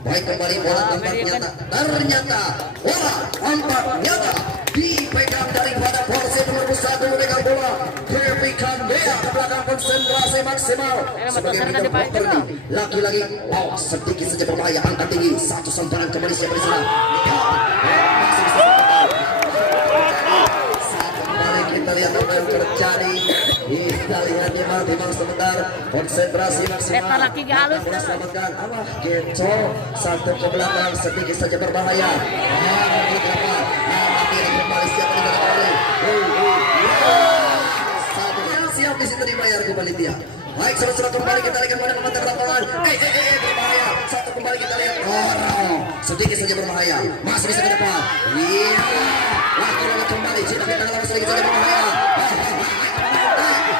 Baik kembali bola tampak nyata. Ternyata bola tampak nyata dipegang daripada porsi nomor 1 dengan bola. Kevin Kandea ke belakang, konsentrasi maksimal sebagai middle blocker ini. Lagi-lagi sedikit saja berbahaya, angkat tinggi, satu semparan kembali siapa di sana. Masih bisa kita lihat apa yang terjadi. Kita lihat memang sebentar konsentrasi maksimal. Selamatkan Allah Geco satu ke belakang, sedikit saja berbahaya. Kembali siapa di belakang. Satu siap di situ dibayar kembali dia. Baik, saudara kembali kita lihat pada pemantau lapangan. Berbahaya. Satu kembali kita lihat. Sedikit saja berbahaya. Masih bisa ke depan. Iya. Lagi kembali. Kita lawan sedikit saja berbahaya.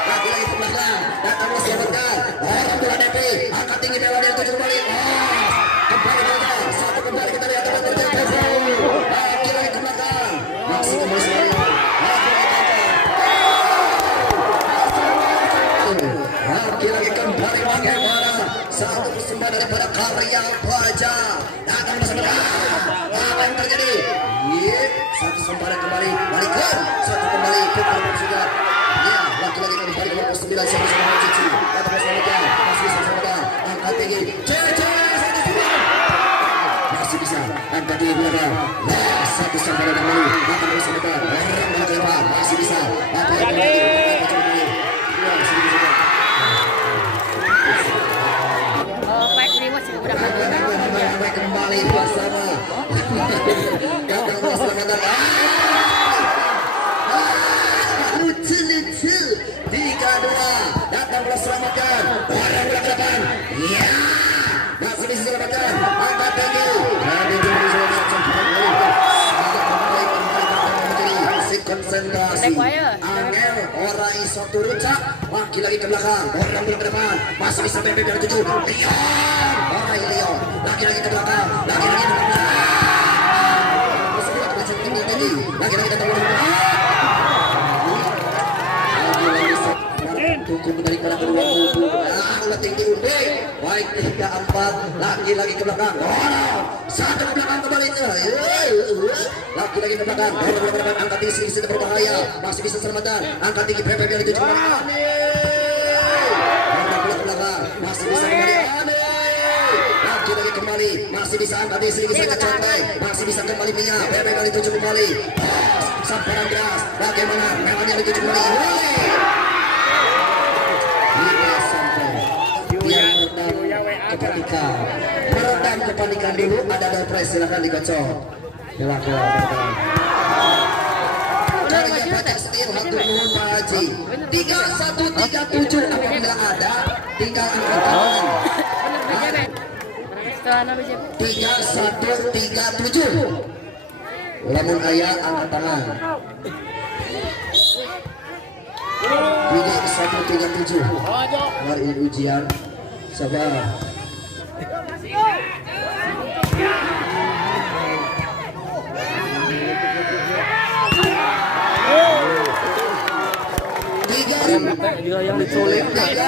Lagi ke belakang. Datang selamatkan. Orang bola DP. Angkat tinggi dewa dia tuju kembali. Kembali bola. Satu kembali kita lihat apa terjadi. Lagi ke belakang. Masih kembali sekali. Lagi kembali bagaimana satu persembahan daripada Karya Baja. Datang bersama. Apa yang terjadi? Satu semparan kembali balikan, satu kembali ke dalam sudah. Ya, lagi-lagi kembali ke nomor 9 siapa sama Cici. Datang bersama, masih bisa bersama. Angkat tinggi. Masih bisa angkat tinggi belakang. Satu semparan kembali. Datang bersama. Orang belakang masih bisa. Apa yang terjadi? Kembali bersama Kakak selamat lucu 3-2 datang berselamatkan orang belakang. Ya, masih bisa selamatkan angkat tinggi. Konsentrasi Angel orang iso turucak lagi ke belakang, orang ke depan masih bisa PP dari 7. Orang Leon lagi ke belakang, lagi ke belakang, masih bisa tinggi, lagi datang tutup daripada kedua kubu. Tinggi udah baik 3-4 lagi ke belakang. Satu ke belakang kembali. Lagi ke belakang. Angkat tinggi sedikit berbahaya. Masih bisa selamatkan. Angkat tinggi PP dari 7. Belakang masih bisa kembali. Lagi kembali. Masih bisa angkat tinggi sedikit saja contai. Masih bisa kembali Mia. PP dari 7 kembali. Samparan deras. Bagaimana? Memang dari 7 kembali. Meredam kepanikan dulu, ada dopres, silahkan dikocok. Silakan. Karya Baca setir hatu nuhun Pak Haji. 3137 apabila ada tinggal angkat tangan. 3137. Lamun ayah angkat tangan. 3137. Mari ujian. Sabar. Juga yang diculik. 3459.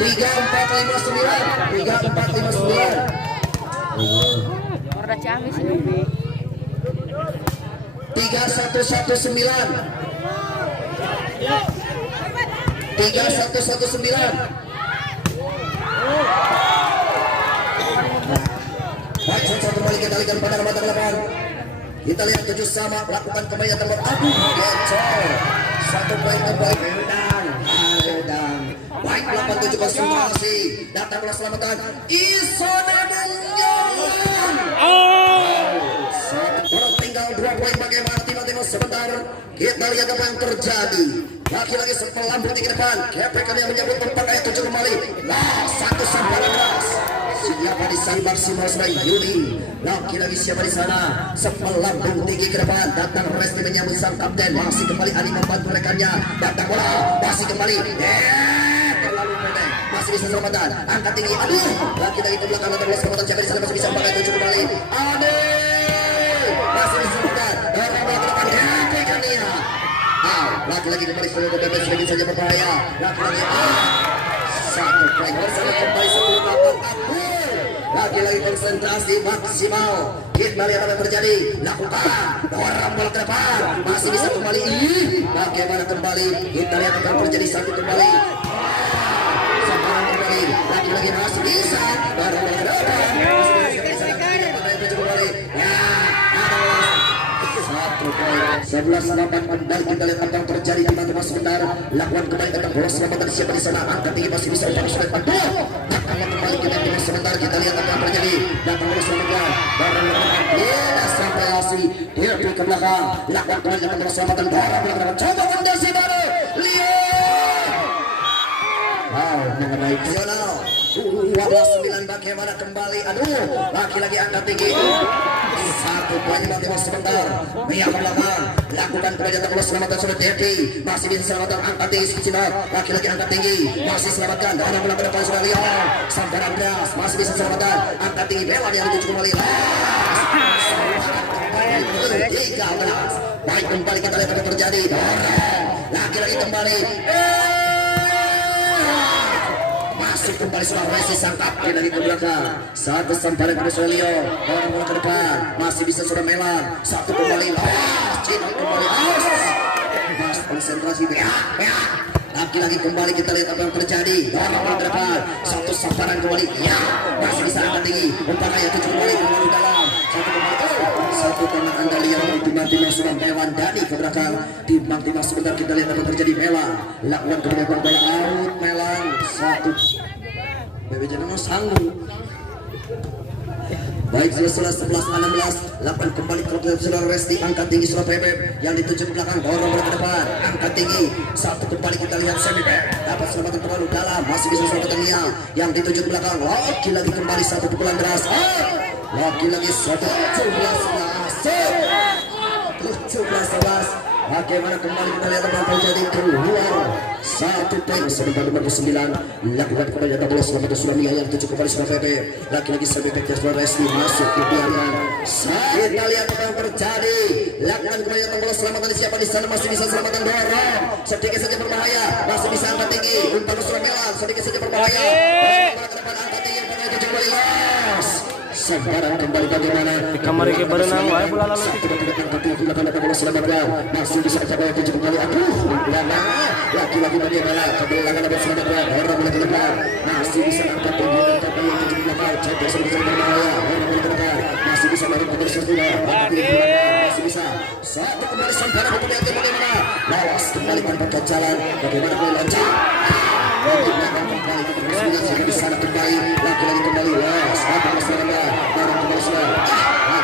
3459. Orda Ciamis ini. 3119. 3119. Baik, saya kembali kita lihat pada mata belakang. Kita lihat 7 sama lakukan kembali tempat. Aduh, gocor. Satu poin kembali. Redang. Baik, 87 konsentrasi. Datang bola selamatan. Isona Mungyong. Orang tinggal 2 poin bagaimana tiba-tiba sebentar. Kita lihat apa yang terjadi. Lagi-lagi sepelambu di depan. KPK yang menyambut tempat ayat 7 kembali. Satu samparan keras. Siapa di sana maksimal sebagai Yuli. Lagi-lagi siapa di sana? Sepelambung tinggi ke depan. Datang Resti menyambut sang kapten. Masih kembali Ali membantu rekannya. Datang bola. Masih kembali. Terlalu pendek. Masih bisa selamatan. Angkat tinggi. Aduh. Lagi-lagi ke belakang. Datang bola selamatan. Siapa di sana masih bisa pakai 7 kembali. Aduh. Masih bisa selamatan. Orang bola ke depan. KPK nih. Lagi-lagi kembali seluruh bebas sedikit saja berbahaya. Lagi-lagi satu poin bersama kembali satu lawan aku. Lagi-lagi konsentrasi maksimal. Kita lihat apa yang terjadi. Lakukan dorong bola ke depan. Masih bisa kembali. Bagaimana kembali? Kita lihat apa yang terjadi. Satu kembali. Sampai kembali. Lagi-lagi masih bisa. Dorong bola ke depan. Masih bisa kembali. Ya, satu poin. 11-8 kembali. Kita lihat apa yang terjadi di mata sebentar. Lakukan kembali tentang bola selamatan siapa di sana. Angkat tinggi masih bisa untuk sudah pandu. Kembali kita tunggu sebentar, kita lihat apa yang terjadi. Datang bola selamatan. Barang tidak sampai asli. Dia pergi ke belakang. Lakukan kembali tentang bola selamatan. Barang belakang. Coba kondisi baru. Lihat. Wow, mengenai Lionel. 12-9 bagaimana kembali. Aduh, lagi-lagi angkat tinggi. Satu poin mati sebentar. Mia ke belakang. Lakukan kembali tentang bola selamatan sudah Devi. Masih bisa selamatkan angkat tinggi sedikit. Lagi-lagi angkat tinggi. Masih selamatkan. Barang belakang depan sudah Lionel. Sampai Andreas masih bisa selamatkan. Angkat tinggi Belan yang dituju kembali. 13. Baik kembali kita lihat apa yang terjadi. Lagi-lagi kembali. Masih kembali sudah Resi sangkap dari ke belakang. Satu sampai pada Solio. Orang bola ke depan. Masih bisa sudah Melan. Satu kembali. Cina kembali. Mas konsentrasi. Lagi-lagi kembali kita lihat apa yang terjadi. Orang bola ke depan. Satu samparan kembali. Ya, masih bisa angkat tinggi. Umpan ayat tujuh kembali terlalu dalam. Satu kembali. Satu tangan anda lihat timang-timang sudah Melan Dani ke belakang. Timang-timang sebentar kita lihat apa yang terjadi. Melan lakukan kemudian bola out. Melan satu. Bebe jangan sanggup. Baik sudah 11-16 8 kembali terus sudah Resti angkat tinggi sudah Bebe yang dituju ke belakang dorong bola ke depan angkat tinggi satu kembali kita lihat Semi Bebe dapat selamatan terlalu dalam masih bisa selamatan Nia yang dituju ke belakang lagi kembali satu pukulan deras lagi 17-11 bagaimana kembali kita lihat apa yang terjadi keluar satu poin sebentar nomor 9 lakukan kembali ada bola selamat Sulami yang tujuh kembali sudah PP lagi-lagi sampai Peter Resti masuk ke biarkan kita lihat apa yang terjadi lakukan kembali ada bola selamat siapa di sana masih bisa selamatan dorong sedikit saja berbahaya masih bisa angkat tinggi umpan Sulamelan sedikit saja berbahaya bola ke depan angkat tinggi umpan tujuh kembali sekarang kembali bagaimana Di kamar ini berenang, ayo bola lalu. bola selamatkan masih bisa terbawa tujuh kembali lagi-lagi bagaimana kebelangan ada selamatkan orang boleh ke depan masih bisa angkat tinggi dan terbawa tujuh kembali coba sedikit berbahaya orang boleh ke depan masih bisa lari ke sebelah masih bisa satu kembali sampai kemudian bagaimana lawas kembali tanpa jalan bagaimana kembali loncat kembali di sana kembali lagi-lagi kembali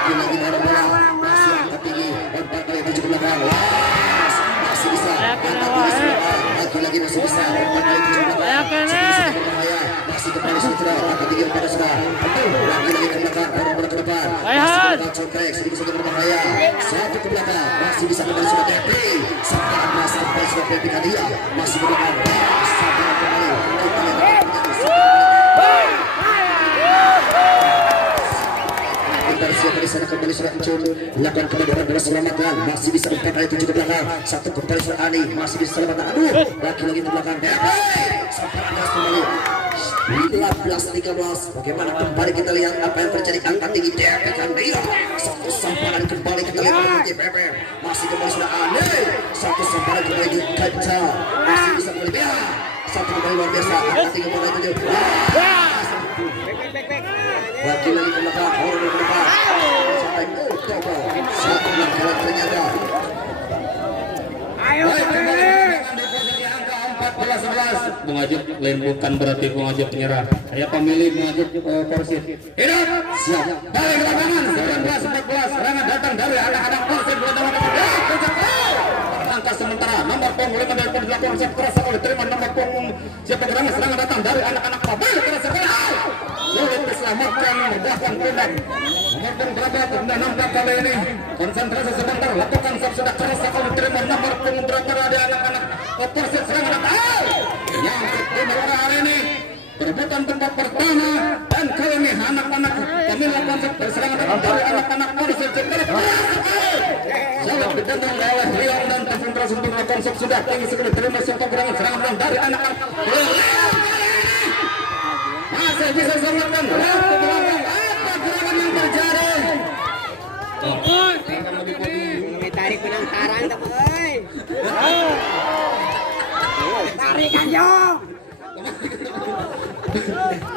lagi-lagi barang bola masih angkat tinggi empat kali tujuh ke belakang masih bisa lagi-lagi masih bisa empat kali tujuh ke belakang masih kembali sudah angkat tinggi pada sudah lagi-lagi ke belakang barang bola ke depan masih contrek sedikit saja berbahaya satu ke belakang masih bisa kembali sudah Depi sampai sudah Depi Kadia masih ke belakang sampai kembali kita lihat dari siapa di sana kembali sudah muncul lakukan kembali orang bola selamatkan masih bisa 4 kali 7 ke belakang satu kembali sudah Ani masih bisa selamatkan aduh lagi-lagi ke belakang sampai Anas kembali 15-13 bagaimana kembali kita lihat apa yang terjadi angkat tinggi Devi Kandia satu samparan kembali kita lihat kembali Pepe masih kembali sudah Ani satu samparan kembali di Kaca masih bisa kembali satu kembali luar biasa angkat tinggi kembali 7 lagi-lagi ke belakang orang ke depan sampai satu langkah ternyata Bung Ajib lain bukan berarti Bung Ajib menyerah. Saya pemilih Bung Ajib Persib. Hidup siap balik ke lapangan 19-14 serangan datang dari anak-anak Persib angka sementara nomor punggung 5 dari belakang siap terasa oleh terima nomor punggung siapa gerangan serangan datang dari anak-anak Pabel terasa sulit diselamatkan bahkan pindah nomor punggung berapa kemudian nampak kali ini konsentrasi sebentar lakukan sudah keras sekali terima nomor punggung berapa dari anak-anak Persib serangan datang yang kedua hari ini perebutan tempat pertama dan kali ini anak-anak pemilik konsep serangan datang dari anak-anak Persib sulit ditendang oleh Leon dan konsentrasi untuk konsep sudah tinggi sekali terima sepak gerangan serangan dari anak-anak. Masih bisa selamatkan waktu belakang. Apa gerangan yang terjadi? Tarik penangkaran tak boy. Tarikan yo.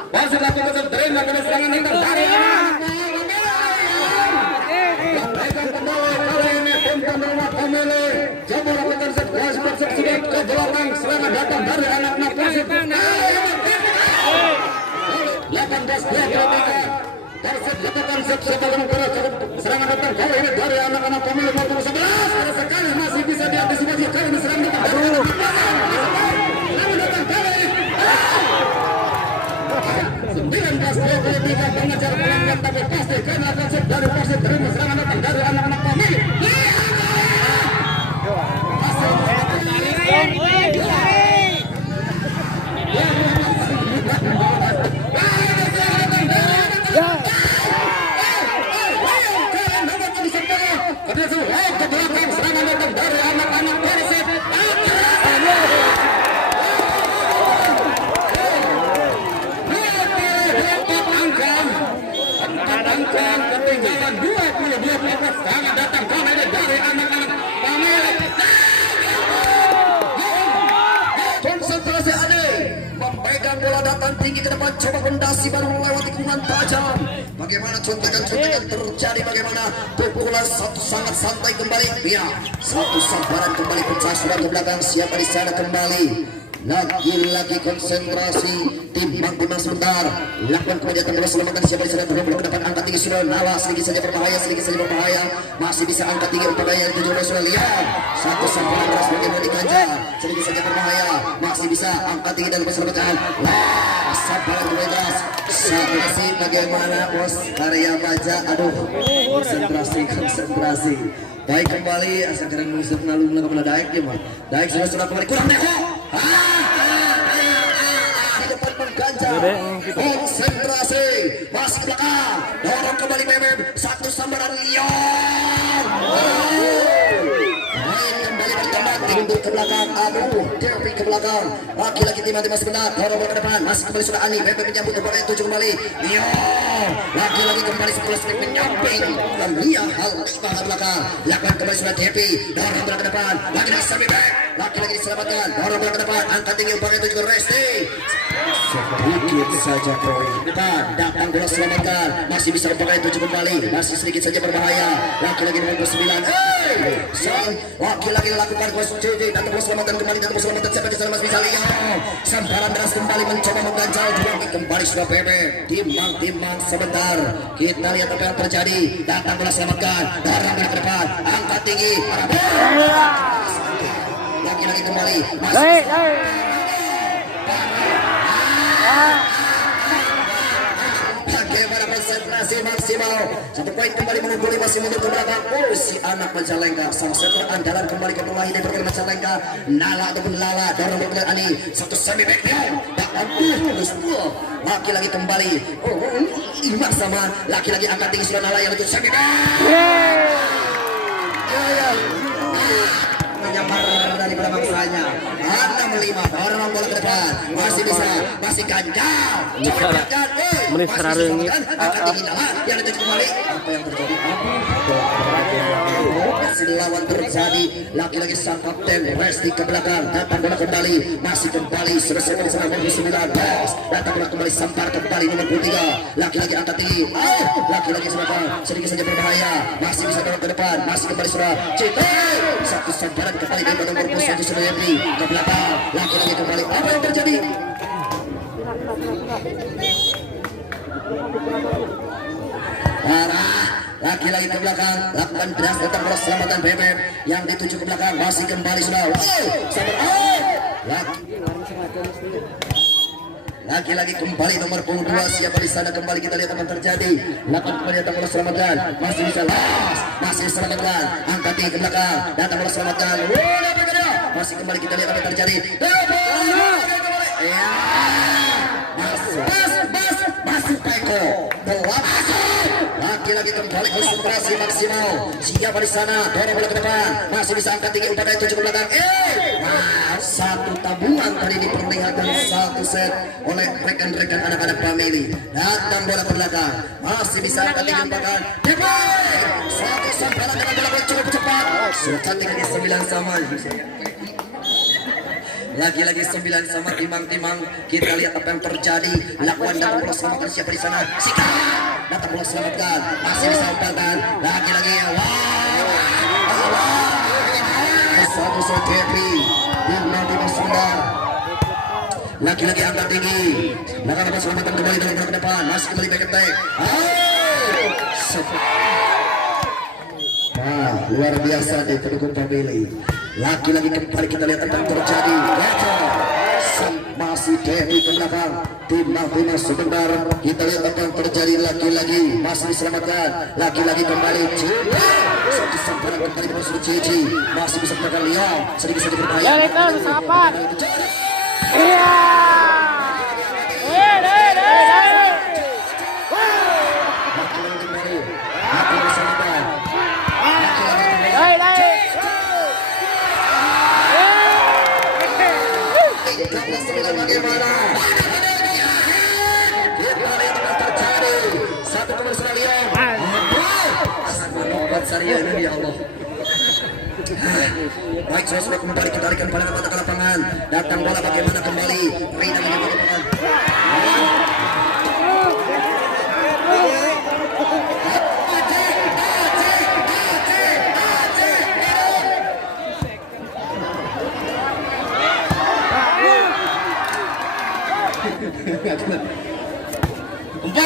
Masih lakukan terima kena serangan yang dari anak. Pegang kembali kali ini tim rumah pemilu. Coba lakukan sebuah sudah ke belakang serangan datang dari anak-anak Persib. 18-23 Persib lakukan serangan datang kali ini dari anak-anak pemilu nomor 11. Ada sekali masih bisa diantisipasi kali ini serangan datang. Serangan datang kali ini. 19-23 pengejar pelanggan tapi pasti karena Persib dari Persib terima serangan datang dari anak-anak pemilu. Konsentrasi Ade memegang bola datang tinggi ke depan, coba fondasi baru melewati kuman tajam. Bagaimana contekan-contekan terjadi, bagaimana pukulan satu sangat santai kembali. Ya, satu sabaran kembali pecah sudah ke belakang. Siapa di sana kembali? Lagi-lagi konsentrasi timbang sebentar. Lakukan kemudian terus selamatkan siapa di sana belum dapat angkat tinggi sudah Nala sedikit saja berbahaya, masih bisa angkat tinggi berbahaya 17 sudah lihat satu sabaran terus bagaimana diganja sedikit saja berbahaya, masih bisa angkat tinggi dan berselamatkan. Sabaran bebas satu mesin bagaimana bos karya baca, aduh konsentrasi. Baik kembali asal keren musuh lalu kemana Daik gimana? Daik sudah kembali kurang neko. Di depan mengganja. Konsentrasi masih belakang. Dorong kembali Bebek. Satu sambaran Leon. Main kembali bertambah. Timbul ke belakang. Aduh, Derby ke belakang. Laki-laki tiba-tiba sebentar. Dorong ke depan. Masih kembali sudah Ani. Bebek menyambut kepada yang tujuh kembali. Leon. Laki-lagi kembali setelah sedikit menyamping. Dan lihat hal ke belakang. Lakukan kembali sudah Derby. Dorong ke depan. Laki-lagi sampai Bebek. Laki-lagi diselamatkan. Dorong ke depan. Angkat tinggi upaya itu juga Resti. Sedikit saja poin depan. Datang bola selamatkan. Masih bisa upaya itu kembali. Masih sedikit saja berbahaya. Laki-lagi nomor 9. Laki-lagi lakukan kuas JJ. Datang bola selamatkan kembali. Datang bola selamatkan siapa di sana masih bisa lihat. Samparan deras kembali mencoba mengganjal. Kembali sudah Bebek. Timbang sebentar. Kita lihat apa yang terjadi. Datang bola selamatkan. Dorong ke depan. Angkat tinggi. Laki-lagi kembali. Bagaimana konsentrasi maksimal. Satu poin kembali mengungguli masih mundur ke belakang. Si anak Majalengka sang setter andalan kembali ke bawah ini bergerak Majalengka. Nala ataupun Lala dorong ke Ani. Satu semi back laki-lagi kembali. Imbang sama laki-lagi angkat tinggi sudah Nala yang itu semi back. Menyamar dari berangsanya. 6-5 dorong bola ke depan. Masih bisa, masih ganjal. Menit serareng. Angkat tinggi Nala yang itu kembali. Apa yang terjadi? Lawan terjadi. Laki-lagi sang kapten Resti ke belakang. Datang bola kembali. Masih kembali. Selesai di sana nomor 19. Datang bola kembali. Sampar kembali nomor 23. Laki-lagi angkat tinggi. Laki-lagi selatan. Sedikit saja berbahaya. Masih bisa dorong ke depan. Masih kembali sudah. Satu samparan kembali ke nomor 21 sudah Yemi ke belakang. Laki-lagi kembali. Apa yang terjadi? Laki-lagi ke belakang. Lakukan deras datang bola selamatan Bebek yang dituju ke belakang. Masih kembali sudah. Laki-lagi kembali nomor 22. Siapa di sana kembali kita lihat apa yang terjadi. Lakukan kembali datang bola selamatkan. Masih bisa masih diselamatkan. Angkat tinggi ke belakang. Datang bola selamatkan. Masih kembali kita lihat apa yang terjadi. Masih Peko. Laki-laki kembali konsentrasi maksimal. Siapa di sana? Dorong bola ke depan. Masih bisa angkat tinggi umpan itu cukup belakang. Satu tabungan tadi diperlihatkan satu set oleh rekan-rekan anak-anak family. Datang bola ke belakang. Masih bisa angkat tinggi umpan. Satu samparan dengan bola cukup cepat. Sudah cantik ini 9 sama. Lagi-lagi 9 sama timang-timang. Kita lihat apa yang terjadi. Lakukan datang bola selamatkan siapa di sana? Sika datang bola selamatkan. Masih bisa umpan. Lagi-lagi satu set happy. Timang-timang sebentar. Lagi-lagi angkat tinggi. Maka dapat selamatkan kembali dari ke depan. Masih kembali back attack. Luar biasa di pendukung family. Lagi-lagi kembali kita lihat apa yang terjadi. Masih Devi ke belakang. Timang sebentar. Kita lihat apa yang terjadi. Lagi-lagi masih diselamatkan. Lagi-lagi kembali satu samparan kembali masuk Cici. Masih bisa menekan Liao. Sedikit saja berbahaya. Ya itu sahabat. Iya. Bagaimana? Kita lihat apa terjadi. Satu kembali sudah Liao. Obat Saria ini ya Allah. Baik, sudah kembali kita tarikan pada kata lapangan. Datang bola bagaimana kembali. Reina dengan lapangan.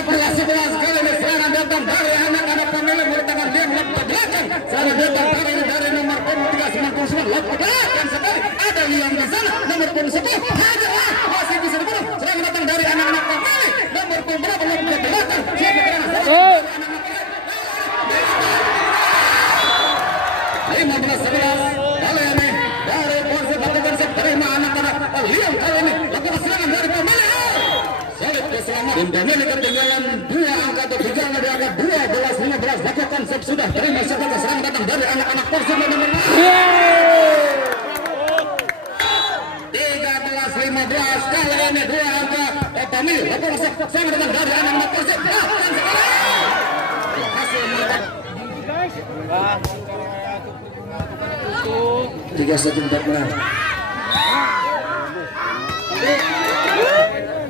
Kali serangan datang dari anak-anak pemilik meletakkan dia melakukan belakang. Serangan datang dari nomor 399 lewat belakang sekali. Ada yang di sana nomor 10 masih bisa dibunuh. Serangan datang dari anak-anak pemilik nomor berapa lewat belakang. Siapa yang 15-11 kali ini dari konsep terima anak-anak Liam kali ini lakukan serangan dari pemilik. Tim pemilik ketinggalan 2 angka terkejar di angka 12-15. Lakukan konsep sudah terima serangan datang dari anak-anak Persib nomor 13-15 kali ini 2 angka pemilik lakukan serangan datang dari anak-anak Persib. Tiga satu 4-6.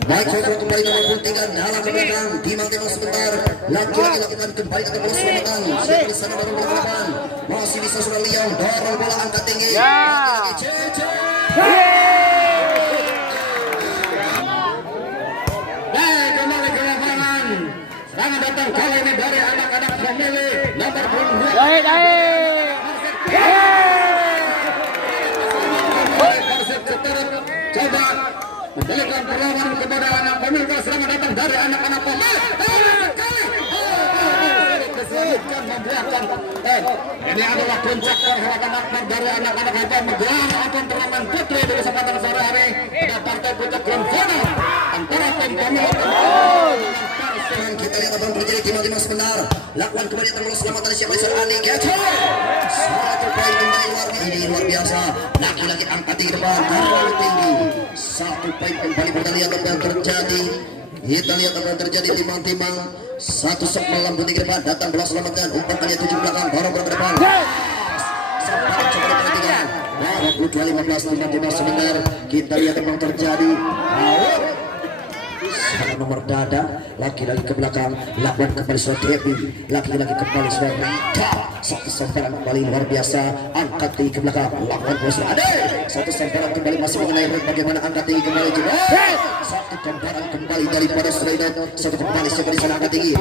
Baik, saudara kembali nomor 3 dalam ke belakang. Timang sebentar. Lagi-lagi lakukan kembali ke bola selamatan. Siapa di sana dorong bola ke depan. Masih bisa sudah Liao dorong bola angkat tinggi. Lagi-lagi Cece. Baik, kembali ke lapangan. Serangan datang kali ini dari anak-anak pemilik nomor 2. Coba memberikan perlawanan kepada anak pemilik. Serangan datang dari anak-anak pemilik. Ini adalah puncak perhelatan akbar dari anak-anak kita menggelar turnamen putri di kesempatan sore hari pada partai puncak grand final antara tim pemilik. Kita lihat apa yang terjadi. Timang sebentar. Lakukan kembali terus selamat dari siapa Isra Ani Gacho. Satu poin kembali luar biasa. Lagi-lagi angkat tinggi depan terlalu tinggi. 1 poin kembali. Kita lihat apa yang terjadi. Kita lihat apa yang terjadi. Timang satu sok melambung tinggi depan. Datang bola selamatkan. Umpan kali 7 belakang. Baru ke depan. Sampai coba diperhatikan. 22-15 Timang sebentar. Kita lihat apa yang terjadi. Nomor dada lagi-lagi ke belakang. Lakukan kembali sudah Devi. Lagi-lagi kembali sudah Rita. Satu samparan kembali luar biasa. Angkat tinggi ke belakang. Lakukan kembali sudah Ade. Satu samparan kembali masih mengenai ring. Bagaimana angkat tinggi kembali juga. Satu samparan kembali daripada Sulaidon. Satu kembali siapa di sana angkat tinggi.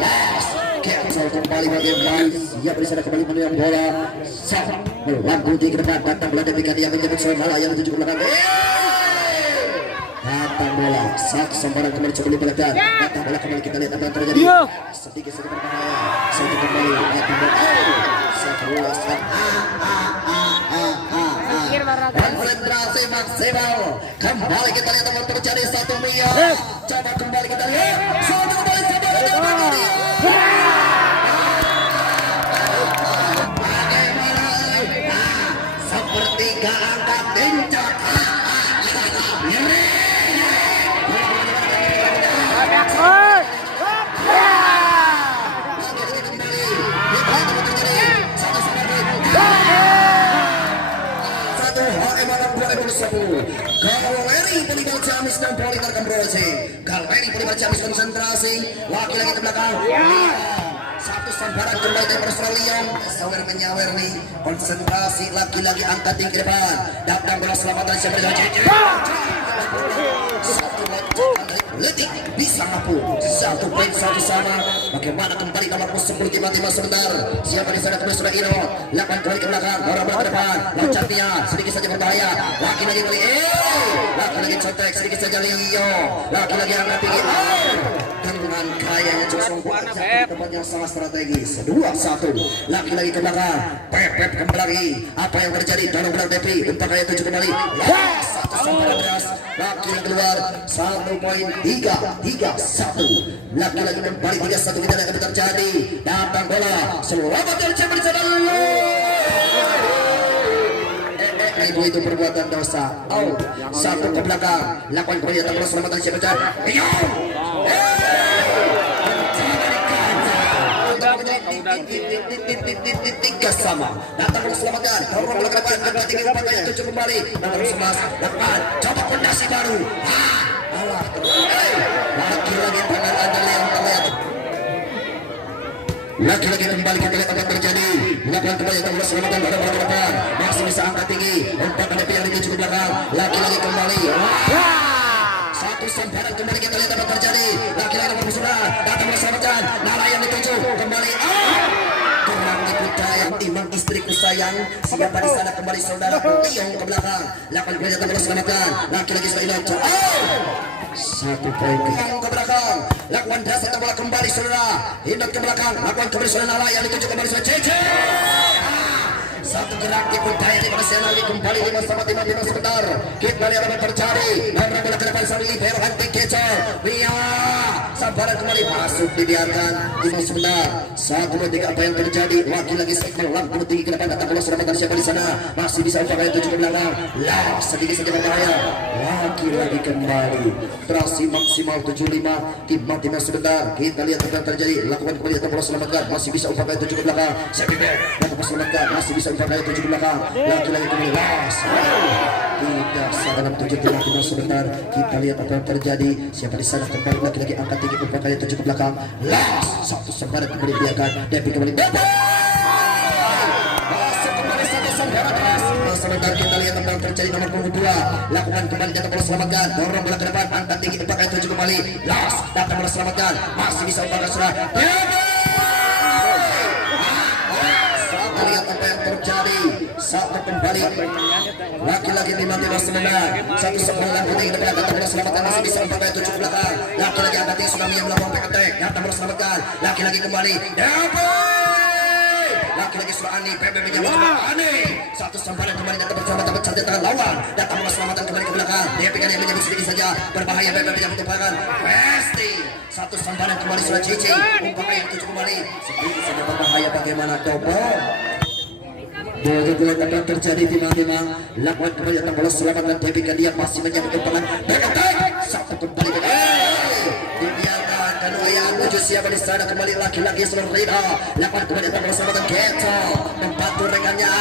Cancel kembali bagaimana. Siap di sana kembali menang bola. Satu melambung tinggi ke depan. Datang bola Devi yang menjemput Soemala yang tujuh ke belakang. Datang bola, satu sambaran kembali coba dibalikan. Datang bola kembali kita lihat apa yang terjadi. Sedikit berbahaya. Satu kembali, datang bola. Satu bola, konsentrasi maksimal. Kembali kita lihat apa yang terjadi. Satu Mia. Coba kembali kita lihat. Satu kembali. nomor 10. Galeri Polibar Ciamis dan Polibar Kambrosi. Galeri Polibar Ciamis konsentrasi. Laki-laki ke belakang. Satu sambaran kembali dari Australia. Sawer menyawer nih. Konsentrasi laki-laki angkat tinggi depan. Datang bola selamatan siapa yang Letik bisa ngapu 1 poin 1 sama. Bagaimana kembali nomor 10 tiba-tiba sebentar. Siapa di sana kembali sudah Ino. Lakukan kembali ke belakang. Orang ke depan. Loncatnya sedikit saja berbahaya. Laki-lagi kembali. Laki-lagi contek sedikit saja Leo. Laki-lagi angkat tinggi. Dengan kayanya cukup tempat yang sangat strategis. 2-1. Laki-lagi ke belakang. Pep kembali lagi. Apa yang terjadi? Dorong belakang Depi. Umpan kaya 7 kembali. 1 sampai beras. Laki-lagi keluar. 1 poin 3-1. Laki-lagi kembali 3-1. Tidak akan terjadi. Datang bola. Selamat dari Cember di sana. Itu perbuatan dosa. Satu ke belakang. Lakukan kembali datang bola selamat dari Cember. Tiga sama. Datang selamatkan. Dorong bola ke depan. Angkat tinggi umpan kaya 7 kembali. Datang semas. Lakukan. Coba fondasi baru. Laki-laki tangan andal yang terlihat. Laki-laki kembali ke tempat terjadi. Lakukan kembali datang bola selamatkan. Dorong bola ke depan. Masih bisa angkat tinggi. Umpan pada yang dituju ke belakang. Laki-laki kembali. Satu sambaran kembali kita lihat apa terjadi. Laki-laki nomor sudah datang bersamakan. Narayan dituju kembali. Kurang diputar yang timang istriku sayang. Siapa di sana kembali saudara Liong ke belakang. Lakukan kembali datang bersamakan. Laki-laki sudah hilang. 1 poin ke belakang. Lakukan dasar bola kembali saudara. Hindar ke belakang. Lakukan kembali saudara Narayan dituju kembali saudara Cece. Satu gerak dipuntai di Nasional kembali 5 sama 5 sebentar. Kita lihat apa terjadi. Nomor bola ke depan Sari Libero Hanti Kecol. Ria sambaran kembali masuk dibiarkan 5 sebentar. 1-3 apa yang terjadi? Lagi-lagi segmen lampu tinggi ke depan datang bola serangan siapa di sana? Masih bisa upaya 7 ke belakang. Lah sedikit saja berbahaya. Lagi-lagi kembali. Terasi maksimal 75 timah sebentar. Kita lihat apa yang terjadi. Lakukan kembali datang bola selamatkan. Masih bisa upaya 7 ke belakang. Siapa datang bola selamatkan. Masih bisa kaya 7 belakang. Laki-laki kembali las. Tidak dalam 7 timah sebentar. Kita lihat apa yang terjadi. Siapa di sana kembali laki-laki angkat tinggi umpan kaya 7 ke belakang. Las. Satu sambaran kembali biarkan. Depi kembali. Masuk kembali satu sambaran keras. Sebentar kita lihat apa yang terjadi nomor punggung 2. Lakukan kembali datang bola selamatkan. Dorong bola ke depan. Angkat tinggi umpan kaya 7 kembali. Las. Datang bola selamatkan. Masih bisa umpan sudah. Lihat apa yang terjadi. Satu kembali. Laki-laki tiba-tiba sebentar. 1-9 putih ke depan. Datang bola selamatkan. Masih bisa umpan kaya 7 ke belakang. Laki-laki angkat tinggi tsunami yang melakukan peketek. Datang bola selamatkan. Laki-lagi kembali. Laki-lagi sudah Ani. PB menyambut Ani. Satu sambaran kembali datang bersama dapat saja tangan lawan. Datang bola selamatkan kembali ke belakang. Dia pengen yang menyambut sedikit saja. Berbahaya PB menyambut tumpangan. Pasti. Satu sambaran kembali sudah Cici. Umpan kaya 7 kembali. Sedikit saja berbahaya bagaimana double. Begitu apa yang terjadi timang-timang. Lakukan kembali datang bola selamatkan. Devi dia masih menyambut tumpangan. Beketek. Satu kembali. Dibiarkan dan Ayah menuju siapa di sana kembali laki-laki seluruh Rida. Lakukan kembali datang bola selamatkan. Keto membantu rekannya.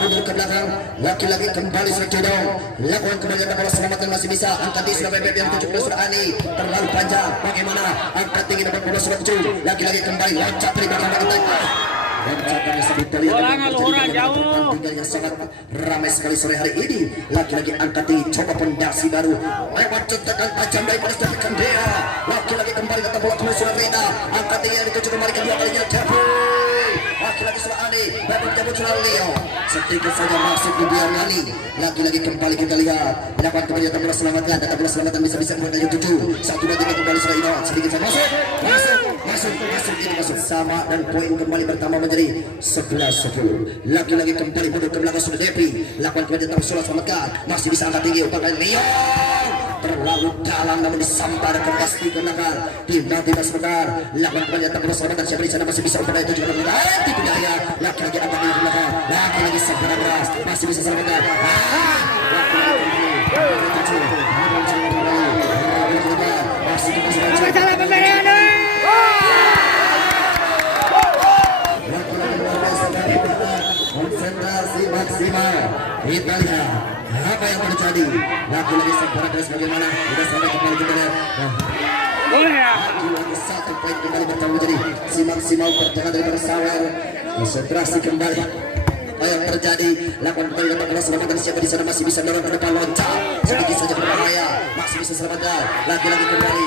Mundur ke belakang. Laki-laki kembali Sergidong. Lakukan kembali datang bola selamatkan masih bisa. Angkat tinggi sudah PPP yang 17 sudah Ani. Terlalu panjang. Bagaimana? Angkat tinggi dapat bola sudah 7. Laki-laki kembali loncat dari belakang kita. Loncatannya sedikit terlihat. Tinggal yang sangat ramai sekali sore hari ini. Laki-laki angkat tinggi. Coba pondasi baru. Lewat cetakan tajam dari pada setiap dia. Laki-laki kembali datang bola kembali sudah Rina. Angkat tinggi yang dituju kembali kedua kalinya. Laki-laki sudah Ani. Baru cabut sudah Leo. Sedikit saja masuk di biar Nani. Laki-lagi kembali kita lihat. Dapat kembali datang bola selamatkan. Datang bola selamatkan bisa-bisa kembali yang 7. 1-2-3 kembali sudah Ino. Sedikit saja masuk. Ini masuk sama dan poin kembali bertambah menjadi 11-10. Laki-lagi kembali mundur ke belakang sudah Devi. Lakukan kembali datang bola selamatkan. Masih bisa angkat tinggi umpan Leo. Terlalu dalam namun disambar ke pasti ke belakang. Tiba-tiba sebentar. Lakukan kembali datang bola selamatkan. Siapa di sana masih bisa umpan 7 ke belakang. Tidak daya. Laki-lagi angkat tinggi ke belakang. Laki-lagi sebentar keras. Masih bisa selamatkan. Salah pemberian. Konsentrasi masih maksimal. Kita lihat apa yang terjadi. Lagi-lagi separat dan bagaimana. Sudah sampai kembali kita lihat. Lagi-lagi 1 poin kembali bertambah jadi si maksimal pertengahan dari Sawer. Konsentrasi kembali. Apa yang terjadi? Lakukan kembali dapat bola selamatkan siapa di sana masih bisa dorong ke depan loncat. Sedikit saja berbahaya. Masih bisa selamatkan. Lagi-lagi kembali.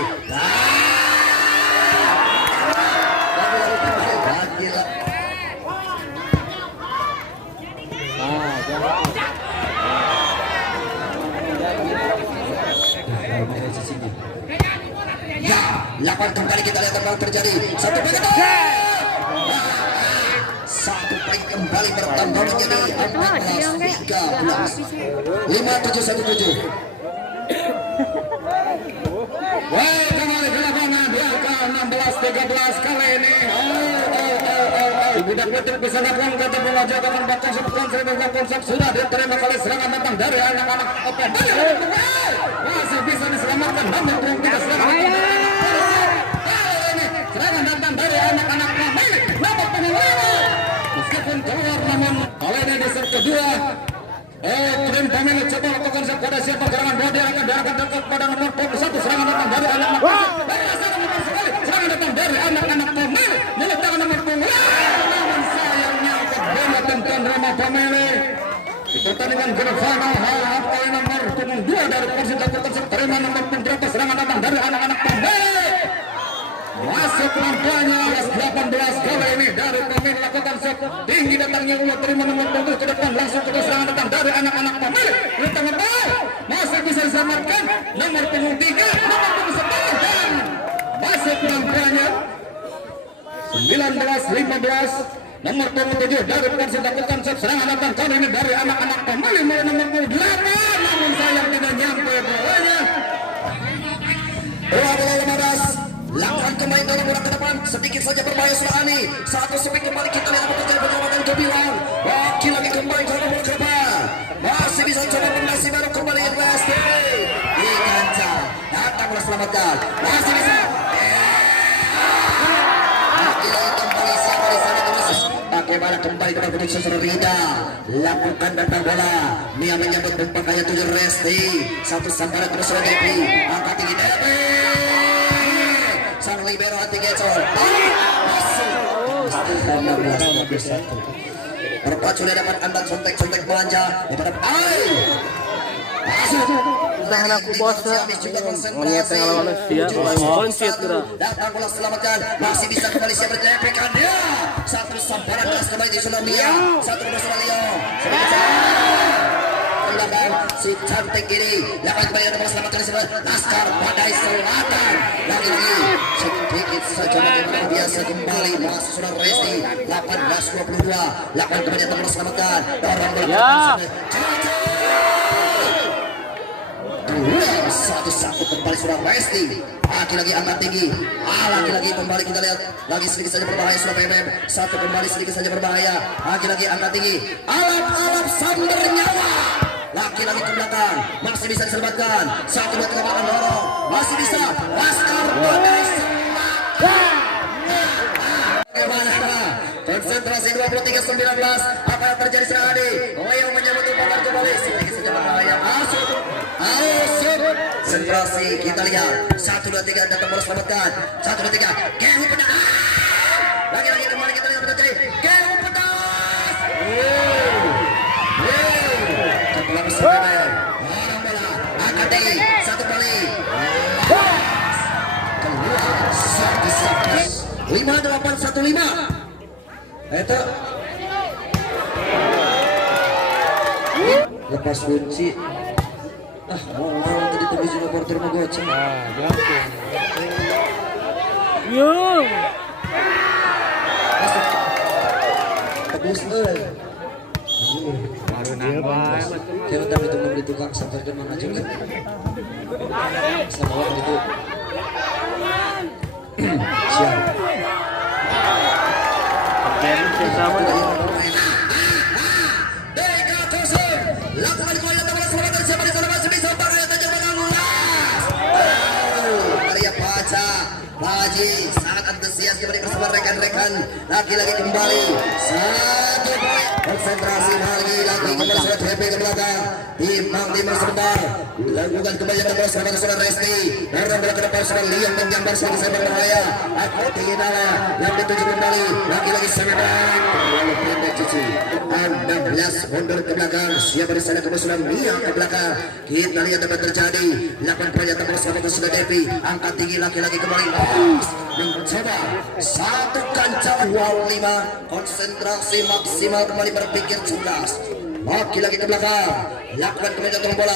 Ya, lakukan kembali kita lihat apa yang terjadi. 1 poin. 1 poin kembali bertambah menjadi 14-13. 5-7-1-7. Wah, kembali ke lapangan di angka 16-13 kali ini. Budak Betul bisa lakukan kata bola jatuhkan bakal konsep dan konsep sudah diterima kali serangan datang dari anak-anak apa masih bisa diselamatkan namun belum bisa serangan datang dari anak-anak pemilik nomor pemilik meskipun keluar namun kali ini di set kedua tim pemilik coba lakukan kepada siapa gerangan bola dia akan diarahkan dekat pada nomor 21 serangan datang dari anak-anak serangan datang dari anak-anak pemilik meletakkan nomor pemilik drama pemilik di pertandingan grand final hal poin nomor 2 dari Persib Jakarta terima nomor berapa serangan datang dari anak-anak pemilik masuk nampaknya 18 kali ini dari pemilik lakukan shot tinggi datangnya ulah terima nomor 7 ke depan langsung ke serangan datang dari anak-anak pemilik di tengah bawah masih bisa diselamatkan nomor 3 nomor 10 dan masuk nampaknya 19-15 nomor 27 dari Persib lakukan serangan datang kali ini dari anak-anak pemilik mulai nomor 8 namun sayang tidak nyampe bolanya. Bola 15 lakukan kembali dari bola ke depan sedikit saja berbahaya Sulani. 1 sepik kembali kita lihat apa terjadi penyerangan kebilang. Wakil lagi kembali ke bola ke depan masih bisa coba pemasi baru kembali Resti di kaca datang bola selamatkan masih bisa bagaimana kembali kepada keputusan Rida lakukan datang bola Mia menyambut berpakaian 7 Resti 1 sambaran terus Devi angkat tinggi Devi sang libero hati Gecol masuk 16-21 berpacu di dapat anda contek-contek belanja di depan masuk Usaha aku bos monyet yang lawan dia konsit udah datang bola selamatkan masih bisa kembali siapa dilepaskan dia 1 sambaran keras kembali di Sulawia 1 bersama Leo si cantik ini lakukan kembali ada bola selamatkan di sebelah Laskar Badai Selatan lagi sedikit saja bagaimana biasa kembali masih sudah Resti 18-22 lakukan kembali ada bola selamatkan dorong bola satu kembali sudah Resti lagi-lagi angkat tinggi lagi-lagi kembali kita lihat lagi sedikit saja berbahaya sudah PMM 1 kembali sedikit saja berbahaya lagi-lagi angkat tinggi alap-alap sambar nyawa lagi-lagi ke belakang masih bisa diselamatkan 1 2 3 belakang dorong masih bisa Laskar Badai Selatan bagaimana konsentrasi 23-19 apa yang terjadi sekarang Adi Leo menyambut umpan kembali sedikit saja berbahaya masuk konsentrasi kita lihat 1 2 3 datang bola selamatkan 1 2 3 Kehu pedas lagi-lagi kembali kita lihat terjadi Kehu pedas setelah bersama orang bola angkat tinggi 1 kali keluar 5-8-1-5 itu lepas kunci mau tadi tuh bisa reporter mau goceng yo bagus baru nambah saya bentar ditunggu di tukang sampai ke mana juga sama waktu itu siap sama lakukan kembali datang bola selamatkan siapa di sana masih bisa pakai tajam mengulas Maria Paca Haji sangat antusias kembali bersama rekan-rekan lagi-lagi kembali 1 poin konsentrasi lagi kembali sudah happy ke belakang timbang sebentar lakukan kembali yang terus kepada saudara Resti dorong bola ke depan saudara Liam dan gambar sebagai saya berbahaya aku tinggi dala yang dituju kembali lagi-lagi Semedan terlalu pendek Cici 16 mundur ke belakang siapa di sana kembali saudara Liam ke belakang kita lihat apa terjadi lakukan kembali terus kepada saudara Devi angkat tinggi lagi-lagi kembali mencoba satu kancah wall 5 konsentrasi maksimal kembali berpikir cerdas lagi-lagi ke belakang lakukan kembali datang bola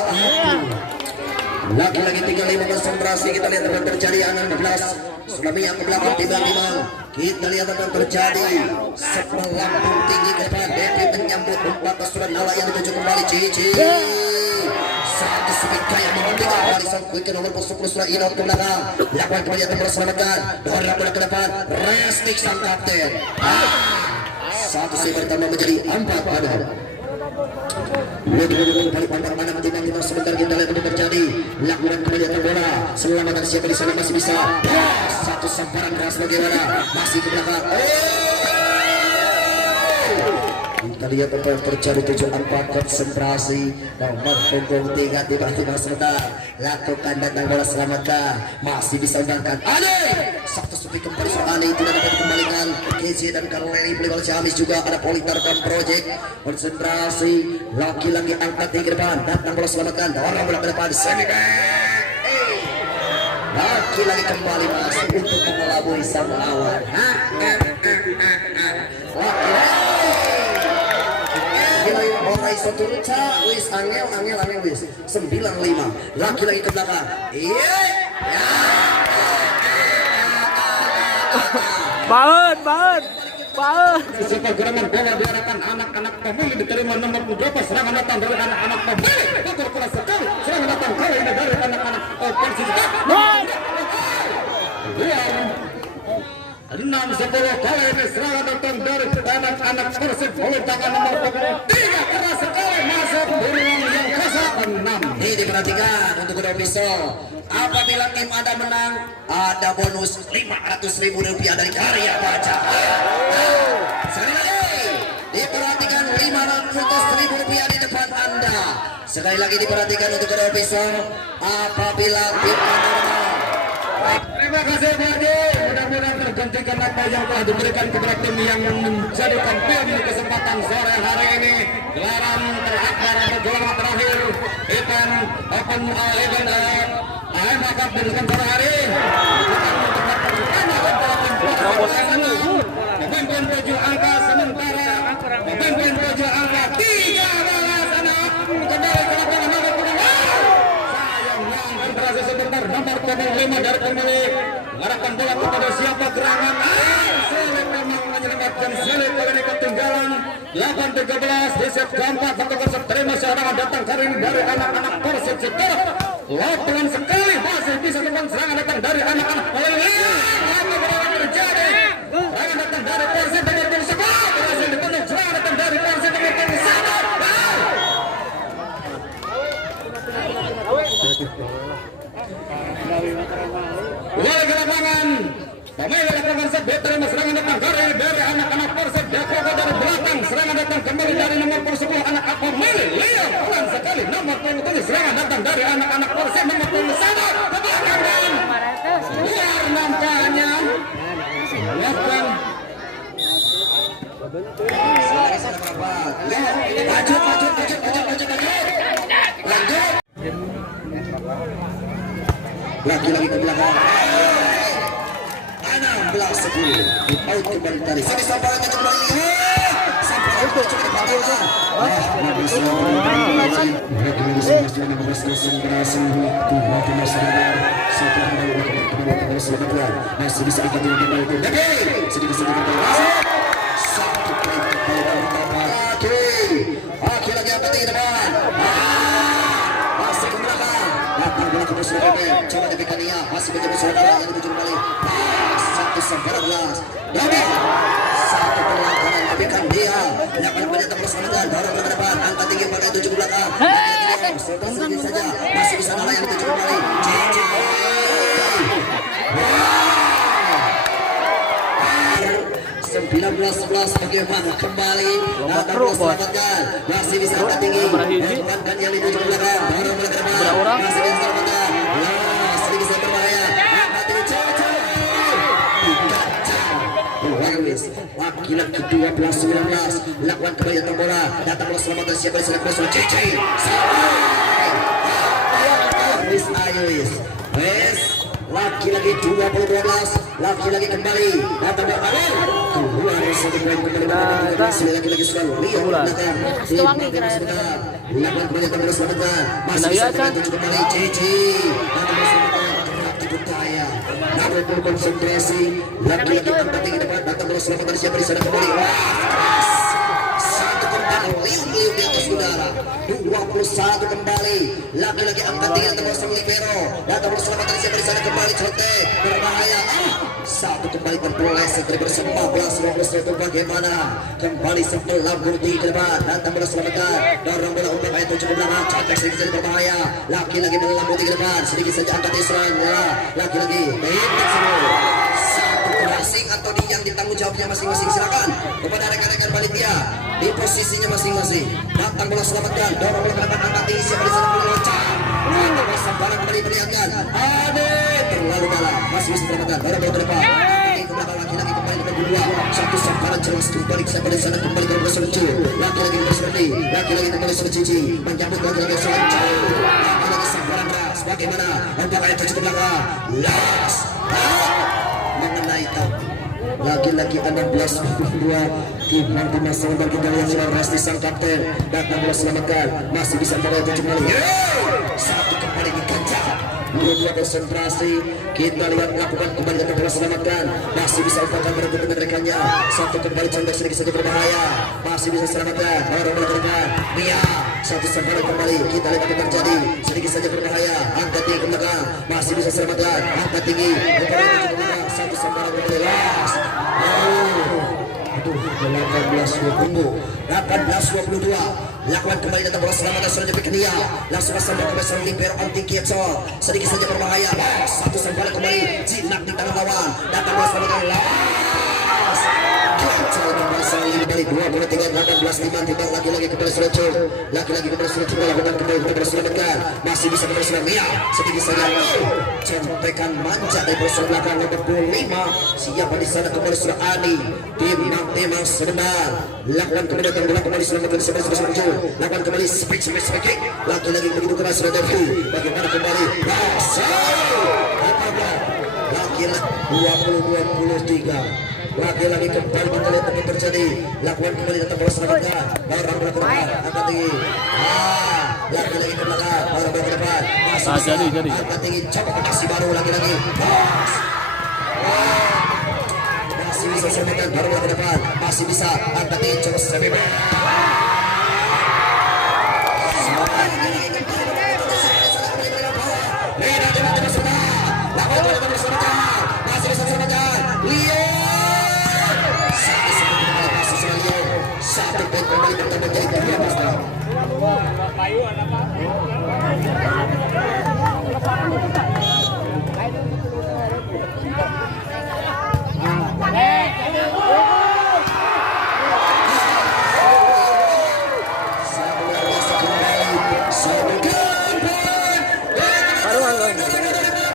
lagi-lagi 35 konsentrasi kita lihat apa yang terjadi 16 Sulami yang ke belakang timbang kita lihat apa yang terjadi sepelampung tinggi ke depan Devi menyambut umpan sudah Nala yang dituju kembali Cici satu sepeda yang menghentikan kembali sang kuikan nomor 10 sudah Inot ke belakang lakukan kembali yang terselamatkan dorong bola ke depan Resti sang kapten satu set bertambah menjadi 4-4 kembali pandang mana timbang sebentar kita lihat apa terjadi lakukan kembali atas bola selamatan siapa di sana masih bisa satu samparan keras bagaimana masih ke belakang kita lihat apa yang terjadi 7-4 konsentrasi nomor punggung 3 tiba-tiba sebentar lakukan datang bola selamatkan masih bisa undangkan Ade satu sepi kembali soal Ali tidak dapat dikembalikan KJ dan Karolini beli bola Ciamis juga ada Politarkan Project konsentrasi lagi-lagi angkat tinggi ke depan datang bola selamatkan dorong bola ke depan semi back lagi-lagi kembali masuk untuk mengelabui sang lawan Orang iso turun wis angel wis 95 lagi-lagi ke belakang Baut. Sepak gerangan bola diarahkan anak-anak pemilih diterima nomor 12 serangan datang dari anak-anak pemilih betul keras sekali serangan datang kali ini dari anak-anak Persija 6-10 kali ini serangan datang dari anak-anak Persib oleh tangan nomor 3 keras sekali masuk di ruang yang kasar 6 ini diperhatikan untuk kedua pisau apabila tim Anda menang ada bonus Rp500.000 dari Karya Baca sekali lagi diperhatikan Rp500.000 di depan Anda sekali lagi diperhatikan untuk kedua pisau apabila tim Anda menang terima kasih Bagi mudah-mudahan tergantikan apa yang telah diberikan kepada tim yang menjadi kampion di kesempatan sore hari ini gelaran terakhir atau gelaran terakhir event AFF Cup di sore hari memimpin 7 angka sementara memimpin 7 angka 13 anak kembali ke lapangan nomor punggung sayang yang berhasil sebentar nomor punggung 5 dari pemilik mengarahkan bola kepada siapa gerangan Sulit memang menyelamatkan Sulit kali ketinggalan 8-13 di set keempat satu Persib terima serangan datang kali ini dari anak-anak Persib Setor lapangan sekali masih bisa teman serangan datang dari anak-anak apa yang terjadi serangan datang dari Persib nomor 11 berhasil dipenuh serangan datang dari Persib nomor 11 bola ke lapangan pemain lapangan Persib terima serangan datang dari anak-anak Persib Jakobo dari belakang serangan datang kembali dari nomor 10 anak apa milih Leo pelan sekali nomor 27 serangan datang dari anak-anak Persib nomor 21 ke belakang dan luar nampaknya melakukan lagi-lagi ke belakang 16-10 out kembali tadi sini sampai kembali sampai itu cukup bagus masih bisa ikuti kembali itu sedikit oke lagi apa tinggi depan masih ke belakang lapang bola terus coba diberikan dia masih menjadi saudara yang dituju kembali satu sampai 11 dari satu pelanggaran diberikan dia lakukan penyetak bersamakan dorong ke depan angka tinggi pada tujuh belakang sedikit saja masih bisa Nala yang dituju kembali Cici 19 11 bagaimana kembali Lompat datang truk, Bos. selamatkan masih bisa angkat tinggi Berapa hiji? lakukan yang itu ke belakang baru mulai ke depan Berapa orang? masih bisa selamatkan sedikit bisa berbahaya angkat tinggi cocok Lewis laki-laki 12-19 lakukan kembali datang bola datang bola selamatkan siapa di sana kosong Cici Lewis Ayuis Wes laki-lagi 20-12 laki-lagi kembali datang bola keluar satu poin kembali masih laki-lagi selalu lihat belakang lakukan kembali datang bola selamatkan masih bisa kembali Cici datang bola selamatkan tidur kaya namun konsentrasi laki-laki angkat tinggi depan datang bola selamatkan siapa di sana kembali satu kembali liu-liu di atas udara 21 kembali laki-lagi angkat tinggi datang bola sang libero datang bola selamatkan siapa di sana kembali contek berbahaya satu kembali terpeleset dari bersama 15-21 bagaimana kembali sebelah Burdi ke depan datang bola selamatkan dorong bola untuk ayat 7 ke belakang contek sedikit saja berbahaya laki-lagi melambung di depan sedikit saja angkat Israel laki-lagi baik semua satu crossing atau di yang ditanggung jawabnya masing-masing silakan kepada rekan-rekan panitia di posisinya masing-masing datang bola selamatkan dorong bola ke depan angkat tinggi siapa di sana boleh loncat datang bola sambaran kembali perlihatkan Ade terlalu dalam masih bisa selamatkan dorong bola ke depan ke belakang laki-lagi kembali nomor 2 satu sambaran jelas kembali siapa di sana kembali ke nomor 1 laki-lagi nomor 1 laki-lagi kembali nomor 1 menyambut laki-lagi laki-lagi sambaran ras bagaimana untuk ayat 7 ke belakang las mengenai top laki-laki 16-22 tim Timnas Selamat kita lihat sudah Resti sang kapten datang bola selamatkan masih bisa pada 7 kembali satu kembali dikejar dua konsentrasi kita lihat lakukan kembali datang bola selamatkan masih bisa upakan merebut dengan rekannya satu kembali condek sedikit saja berbahaya masih bisa selamatkan baru bola depan Mia satu sampai kembali kita lihat apa terjadi sedikit saja berbahaya angkat tinggi ke belakang masih bisa selamatkan angkat tinggi satu sampai kembali las 18-22 lakukan kembali datang bola selamatkan selanjutnya Piknia langsung sampai ke besar libero anti Kietso sedikit saja berbahaya satu sampai kembali jinak di tangan lawan datang bola selamatkan las Kietso kembali selanjutnya kembali 2-3-18-5 timbang lagi-lagi kembali Sulecur lagi-lagi kembali Sulecur lakukan kembali selamatkan masih bisa kembali Sulecur sedikit saja contekan manja dari bola belakang nomor 25 siapa di sana kembali Surah Adi tim Timnas sebentar lakukan kembali datang bola kembali selamatkan sebelah Sulecur lakukan kembali speak lagi-lagi begitu keras Surah Devi bagaimana kembali laki-laki 20-23 lagi-lagi kembali kita lihat apa terjadi lakukan kembali datang bola selamatkan barang bola ke depan angkat tinggi lagi-lagi ke belakang barang bola ke depan masih jadi angkat tinggi coba kasih baru lagi-lagi masih bisa selamatkan baru bola ke depan masih bisa angkat tinggi coba sampai